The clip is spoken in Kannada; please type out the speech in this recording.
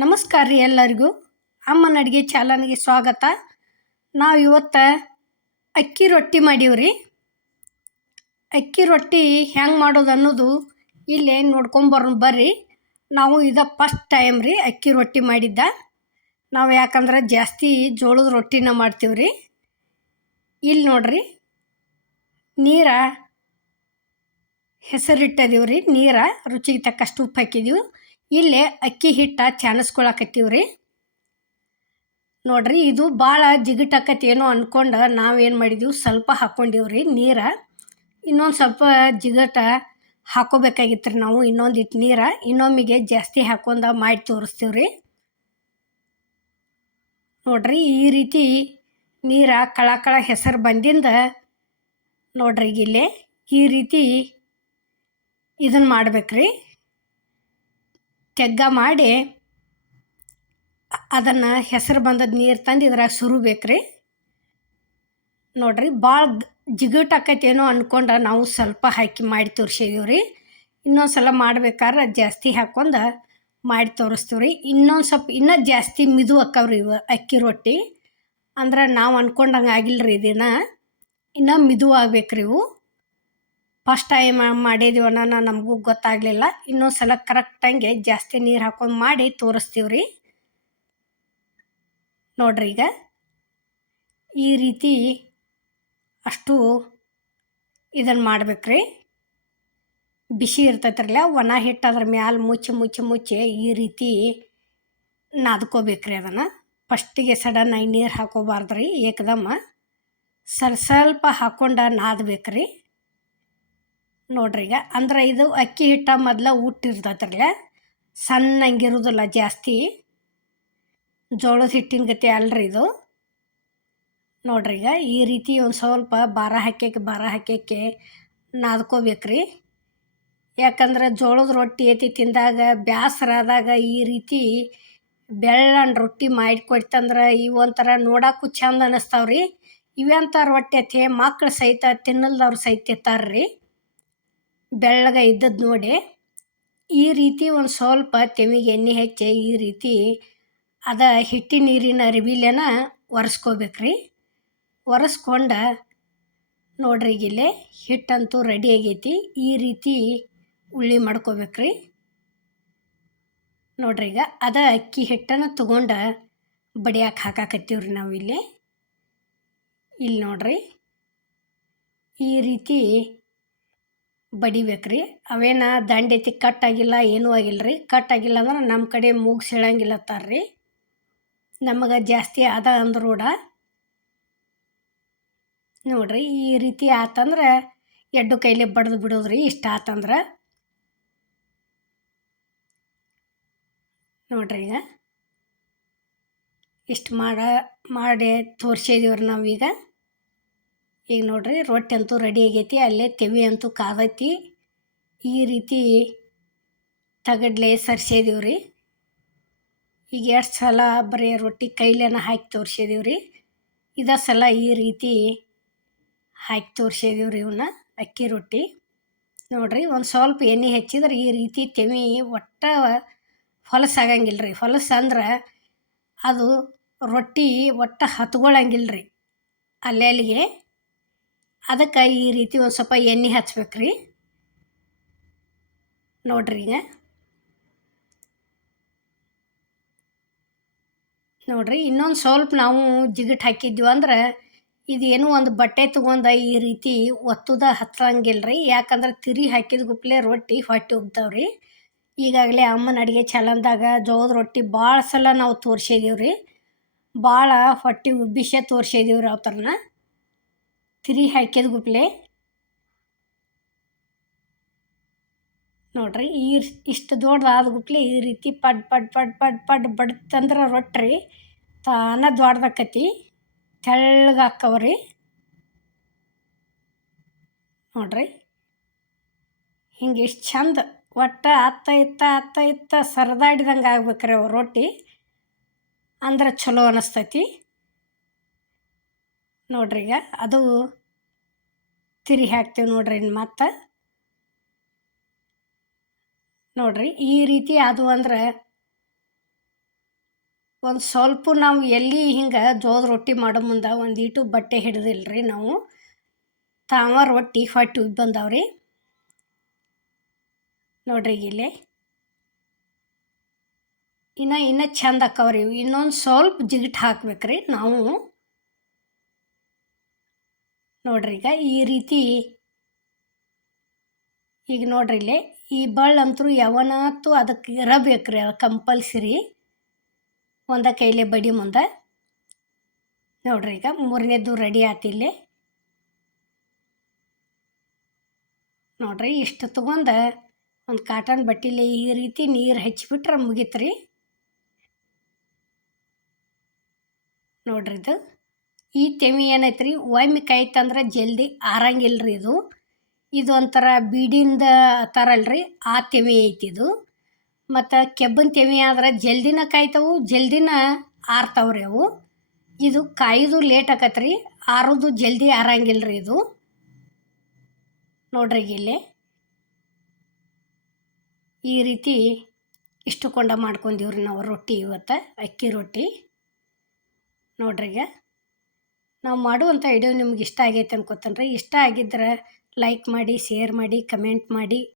ನಮಸ್ಕಾರ ರೀ ಎಲ್ಲರಿಗೂ. ಅಮ್ಮನ ಅಡುಗೆ ಚಾನಲ್ಗೆ ಸ್ವಾಗತ. ನಾವು ಇವತ್ತು ಅಕ್ಕಿ ರೊಟ್ಟಿ ಮಾಡೀವ್ರಿ. ಅಕ್ಕಿ ರೊಟ್ಟಿ ಹೆಂಗೆ ಮಾಡೋದು ಅನ್ನೋದು ಇಲ್ಲೇ ನೋಡ್ಕೊಂಬರೋಣ ಬರ್ರಿ. ನಾವು ಫಸ್ಟ್ ಟೈಮ್ ರೀ ಅಕ್ಕಿ ರೊಟ್ಟಿ ಮಾಡಿದ್ದ. ನಾವು ಯಾಕಂದ್ರೆ ಜಾಸ್ತಿ ಜೋಳದ ರೊಟ್ಟಿನ ಮಾಡ್ತೀವ್ರಿ. ಇಲ್ಲಿ ನೋಡ್ರಿ, ನೀರ ಹೆಸರಿಟ್ಟದೀವ್ರಿ. ನೀರ ರುಚಿಗೆ ತಕ್ಕಷ್ಟು ಉಪ್ಪು ಹಾಕಿದೀವಿ. ಇಲ್ಲೇ ಅಕ್ಕಿ ಹಿಟ್ಟು ಚಾನಸ್ಕೊಳಕತ್ತೀವ್ರಿ. ನೋಡ್ರಿ, ಇದು ಭಾಳ ಜಿಗಟಾಕತ್ತೇನೋ ಅಂದ್ಕೊಂಡು ನಾವೇನು ಮಾಡಿದೀವಿ, ಸ್ವಲ್ಪ ಹಾಕ್ಕೊಂಡಿವ್ರಿ ನೀರ. ಇನ್ನೊಂದು ಸ್ವಲ್ಪ ಜಿಗಟ ಹಾಕೋಬೇಕಾಗಿತ್ತು ರೀ ನಾವು. ಇನ್ನೊಂದಿಟ್ಟು ನೀರ ಇನ್ನೊಮ್ಮಿಗೆ ಜಾಸ್ತಿ ಹಾಕೊಂಡು ಮಾಡಿ ತೋರಿಸ್ತೀವ್ರಿ. ನೋಡ್ರಿ, ಈ ರೀತಿ ನೀರ ಕಳ ಹೆಸರು ಬಂದಿಂದ ನೋಡ್ರಿ, ಇಲ್ಲೇ ಈ ರೀತಿ ಇದನ್ನು ಮಾಡ್ಬೇಕ್ರಿ. ತೆಗ್ಗ ಮಾಡಿ ಅದನ್ನು ಹೆಸರು ಬಂದದ್ದು ನೀರು ತಂದು ಇದ್ರಾಗ ಸುರಿಬೇಕ್ರಿ. ನೋಡ್ರಿ, ಭಾಳ ಜಿಗಟಾಕತ್ತೇನೋ ಅಂದ್ಕೊಂಡು ನಾವು ಸ್ವಲ್ಪ ಹಾಕಿ ಮಾಡಿ ತೋರಿಸಿದೀವಿ ರೀ. ಇನ್ನೊಂದು ಸಲ ಮಾಡ್ಬೇಕಾದ್ರೆ ಜಾಸ್ತಿ ಹಾಕ್ಕೊಂಡು ಮಾಡಿ ತೋರಿಸ್ತೀವಿ ರೀ. ಇನ್ನೊಂದು ಸ್ವಲ್ಪ ಇನ್ನೂ ಜಾಸ್ತಿ ಮಿದು ಅಕ್ಕವ್ರಿ ಇವು ಅಕ್ಕಿ ರೊಟ್ಟಿ. ಅಂದ್ರೆ ನಾವು ಅಂದ್ಕೊಂಡಂಗೆ ಆಗಿಲ್ಲ ರೀ, ಇನ್ನೂ ಮಿದು ಆಗ್ಬೇಕ್ರಿ ಇವು. ಫಸ್ಟ್ ಟೈಮ್ ಮಾಡಿದೀವನ್ನ ನಮಗೂ ಗೊತ್ತಾಗಲಿಲ್ಲ. ಇನ್ನೊಂದು ಸಲ ಕರೆಕ್ಟಂಗೆ ಜಾಸ್ತಿ ನೀರು ಹಾಕೊಂಡು ಮಾಡಿ ತೋರಿಸ್ತೀವಿ ರೀ. ನೋಡ್ರಿ, ಈಗ ಈ ರೀತಿ ಅಷ್ಟು ಇದನ್ನು ಮಾಡ್ಬೇಕ್ರಿ. ಬಿಸಿ ಇರ್ತೈತ್ರಲ್ಲ, ಒಣ ಹಿಟ್ಟು ಅದ್ರ ಮ್ಯಾಲೆ ಮುಚ್ಚಿ ಈ ರೀತಿ ನಾದ್ಕೋಬೇಕ್ರಿ. ಅದನ್ನು ಫಸ್ಟಿಗೆ ಸಡನ್ನಾಗಿ ನೀರು ಹಾಕೋಬಾರ್ದು ರೀ, ಏಕದಮ್ಮ ಸ್ವಲ್ಪ ಹಾಕ್ಕೊಂಡು ನಾದಬೇಕ್ರಿ. ನೋಡ್ರಿ, ಈಗ ಅಂದ್ರೆ ಇದು ಅಕ್ಕಿ ಹಿಟ್ಟು ಮೊದಲು ಉಟ್ಟಿರ್ತೈತ್ರಲ್ಲ, ಸಣ್ಣಂಗಿರೋದಿಲ್ಲ ಜಾಸ್ತಿ. ಜೋಳದ ಹಿಟ್ಟಿನ ಗತಿ ಅಲ್ರಿ ಇದು. ನೋಡ್ರಿ, ಈಗ ಈ ರೀತಿ ಒಂದು ಸ್ವಲ್ಪ ಭಾರ ಹಾಕ್ಯಕ್ಕೆ ನಾದ್ಕೋಬೇಕ್ರಿ. ಯಾಕಂದ್ರೆ ಜೋಳದ ರೊಟ್ಟಿ ತಿಂದಾಗ ಬ್ಯಾಸರಾದಾಗ ಈ ರೀತಿ ಬೆಳ್ಳನ ರೊಟ್ಟಿ ಮಾಡಿಕೊಡ್ತಂದ್ರೆ ಇವು ಒಂಥರ ನೋಡೋಕ್ಕೂ ಚಂದ ಅನ್ನಿಸ್ತಾವ್ರಿ. ಇವೆಂಥ ರೊಟ್ಟಿ ಮಕ್ಳು ಸಹಿತ ತಿನ್ನಲ್ದವ್ರು ಸಹಿತ ತಿಂತಾರ್ರಿ, ಬೆಳ್ಳಗೆ ಇದ್ದದ್ದು ನೋಡಿ. ಈ ರೀತಿ ಒಂದು ಸ್ವಲ್ಪ ತೆಮಿಗೆ ಎಣ್ಣೆ ಹಚ್ಚಿ ಈ ರೀತಿ ಅದ ಹಿಟ್ಟಿನ ನೀರಿನ ಅರಿವಿಲೇನ ಒರೆಸ್ಕೋಬೇಕ್ರಿ. ಒರೆಸ್ಕೊಂಡು ನೋಡ್ರಿ, ಇಲ್ಲೇ ಹಿಟ್ಟಂತೂ ರೆಡಿ ಆಗೈತಿ. ಈ ರೀತಿ ಉಳ್ಳಿ ಮಾಡ್ಕೋಬೇಕ್ರಿ. ನೋಡ್ರಿ, ಈಗ ಅಕ್ಕಿ ಹಿಟ್ಟನ್ನು ತೊಗೊಂಡು ಬಡಿಯಾಕೆ ಹಾಕಾಕತ್ತೀವ್ರಿ ನಾವು ಇಲ್ಲಿ ನೋಡ್ರಿ, ಈ ರೀತಿ ಬಡಿಬೇಕ್ರಿ. ಅವೇನ ದಂಡೆತಿ ಕಟ್ಟಾಗಿಲ್ಲ, ಏನೂ ಆಗಿಲ್ಲ ರೀ. ಕಟ್ಟಾಗಿಲ್ಲ ಅಂದ್ರೆ ನಮ್ಮ ಕಡೆ ಮೂಗು ಸೀಳಂಗಿಲ್ಲತ್ತಾರ್ರಿ. ನಮಗೆ ಜಾಸ್ತಿ ಅದ ಅಂದ್ರೂಡ ನೋಡ್ರಿ, ಈ ರೀತಿ ಆತಂದ್ರೆ ಎಡ್ಡು ಕೈಲಿ ಬಡ್ದು ಬಿಡೋದ್ರಿ. ಇಷ್ಟ ಆತಂದ್ರೆ ನೋಡ್ರಿ, ಈಗ ಇಷ್ಟು ಮಾಡಿ ತೋರಿಸಿದೀವ್ರಿ ನಾವೀಗ. ಈಗ ನೋಡ್ರಿ, ರೊಟ್ಟಿ ಅಂತೂ ರೆಡಿ ಆಗೈತಿ. ಅಲ್ಲೇ ತೆವಿ ಅಂತೂ ಕಾದೈತಿ. ಈ ರೀತಿ ತಗಡ್ಲೆ ಸರಿಸಿದೀವ್ರಿ. ಈಗ ಎಷ್ಟು ಸಲ ಬರೀ ರೊಟ್ಟಿ ಕೈಲೇನ ಹಾಕಿ ತೋರಿಸಿದೀವ್ರಿ. ಸಲ ಈ ರೀತಿ ಹಾಕಿ ತೋರಿಸಿದೀವ್ರಿ ಇವನ್ನ ಅಕ್ಕಿ ರೊಟ್ಟಿ. ನೋಡ್ರಿ, ಒಂದು ಸ್ವಲ್ಪ ಎಣ್ಣೆ ಹಚ್ಚಿದ್ರೆ ಈ ರೀತಿ ತೆವಿ ಒಟ್ಟು ಹೊಲಸಾಗಂಗಿಲ್ಲ ರೀ. ಹೊಲಸಂದ್ರೆ ಅದು ರೊಟ್ಟಿ ಒಟ್ಟು ಹತ್ಗೊಳಂಗಿಲ್ಲ ರೀ ಅಲ್ಲಿಗೆ. ಅದಕ್ಕೆ ಈ ರೀತಿ ಒಂದು ಸ್ವಲ್ಪ ಎಣ್ಣೆ ಹಚ್ಬೇಕ್ರಿ. ನೋಡ್ರಿ, ಈಗ ನೋಡ್ರಿ, ಇನ್ನೊಂದು ಸ್ವಲ್ಪ ನಾವು ಜಿಗಟ್ ಹಾಕಿದ್ವಿ ಅಂದ್ರೆ ಇದೇನು ಒಂದು ಬಟ್ಟೆ ತೊಗೊಂಡು ಈ ರೀತಿ ಒತ್ತುದ ಹತ್ತಂಗಿಲ್ಲ ರೀ. ಯಾಕಂದ್ರೆ ತಿರಿ ಹಾಕಿದ ಗುಪ್ಲೆ ರೊಟ್ಟಿ ಹೊಟ್ಟೆ ಉಬ್ತಾವ್ರಿ. ಈಗಾಗಲೇ ಅಮ್ಮನ ಅಡುಗೆ ಚಾನಲ್ದಾಗ ಜೋಳದ ರೊಟ್ಟಿ ಭಾಳ ಸಲ ನಾವು ತೋರಿಸಿದೀವ್ರಿ. ಭಾಳ ಹೊಟ್ಟೆ ಉಬ್ಬಿಸೇ ತೋರಿಸಿದೀವ್ರಿ. ಆ ಥರನ ತಿರಿ ಹಾಕಿದ ಗುಪ್ಲೆ ನೋಡ್ರಿ, ಇಷ್ಟು ದೊಡ್ಡದಾದ ಗುಪ್ಲೆ ಈ ರೀತಿ ಪಡ್ ಬಡ್ತಂದ್ರೆ ರೊಟ್ಟಿ ತಾನ ದೊಡ್ಡದಾಕತಿ, ತೆಳ್ಳಗಾಕ್ಕವ್ರಿ. ನೋಡ್ರಿ, ಹಿಂಗೆ ಇಷ್ಟು ಚಂದ ಒಟ್ಟು ಅತ್ತ ಇತ್ತ ಸರದಾಡಿದಂಗೆ ಆಗ್ಬೇಕ್ರಿ ಅವು ರೊಟ್ಟಿ, ಅಂದ್ರೆ ಚಲೋ ಅನ್ನಿಸ್ತೈತಿ. ನೋಡ್ರಿ, ಈಗ ಅದು ತಿರಿ ಹಾಕ್ತೀವಿ ನೋಡ್ರಿ. ಮತ್ತು ನೋಡ್ರಿ, ಈ ರೀತಿ ಅದು ಅಂದ್ರೆ ಒಂದು ಸ್ವಲ್ಪ ನಾವು ಎಲ್ಲಿ ಹಿಂಗೆ ಜೋಳದ ರೊಟ್ಟಿ ಮಾಡೋ ಮುಂದೆ ಒಂದೀಟು ಬಟ್ಟೆ ಹಿಡ್ದಿಲ್ರಿ ನಾವು ತಾವ ರೊಟ್ಟಿ ಹೊಟ್ಟು ಬಂದಾವ್ರಿ ನೋಡ್ರಿ ಈಗ ಇಲ್ಲಿ ಇನ್ನು ಚಂದ ಅಕ್ಕವ್ರಿ ಇನ್ನೊಂದು ಸ್ವಲ್ಪ ಜಿಗಿಟ್ ಹಾಕ್ಬೇಕ್ರಿ ನಾವು ನೋಡ್ರಿ ಈಗ ಈ ರೀತಿ ಈಗ ನೋಡ್ರಿ ಇಲ್ಲಿ ಈ ಬಳ್ಳಂತೂ ಯಾವನತ್ತು ಅದಕ್ಕೆ ಇರಬೇಕ್ರಿ ಅದು ಕಂಪಲ್ಸರಿ ಒಂದ ಕೈಲೆ ಬಡಿ ಮುಂದೆ ನೋಡ್ರಿ ಈಗ ಮೂರನೇದು ರೆಡಿ ಆತಿಲ್ಲಿ ನೋಡ್ರಿ ಇಷ್ಟು ತಗೊಂಡು ಒಂದು ಕಾಟನ್ ಬಟ್ಟೆಲಿ ಈ ರೀತಿ ನೀರು ಹಚ್ಚಿಬಿಟ್ರೆ ಮುಗೀತ್ರಿ ನೋಡ್ರಿ ಇದು ಈ ತೆವಿ ಏನೈತ್ರಿ ಒಮ್ಮೆ ಕಾಯ್ತಂದ್ರೆ ಜಲ್ದಿ ಆರಂಗಿಲ್ರಿ ಇದು ಒಂಥರ ಬೀಡಿಂದ ತರಲ್ರಿ ಆ ತೆವಿ ಐತಿ ಇದು ಮತ್ತು ಕೆಬ್ಬನ ತೆವಿ ಆದ್ರೆ ಜಲ್ದಿನ ಕಾಯ್ತವು ಜಲ್ದಿನ ಆರ್ತಾವ್ರಿ ಅವು ಇದು ಕಾಯೋದು ಲೇಟ್ ಆಕತ್ರಿ ಆರೋದು ಜಲ್ದಿ ಆರಂಗಿಲ್ರಿ ಇದು ನೋಡ್ರಿ ಇಲ್ಲಿ ಈ ರೀತಿ ಇಷ್ಟು ಕೊಂಡ ಮಾಡ್ಕೊಂಡಿವ್ರಿ ನಾವು ರೊಟ್ಟಿ ಇವತ್ತು ಅಕ್ಕಿ ರೊಟ್ಟಿ ನೋಡ್ರಿ ಈಗ ನಾವು ಮಾಡುವಂಥ ವಿಡಿಯೋ ನಿಮ್ಗೆ ಇಷ್ಟ ಆಗೈತೆ ಅನ್ಕೋತೇನೆ ರೀ ಇಷ್ಟ ಆಗಿದ್ರೆ ಲೈಕ್ ಮಾಡಿ ಶೇರ್ ಮಾಡಿ ಕಮೆಂಟ್ ಮಾಡಿ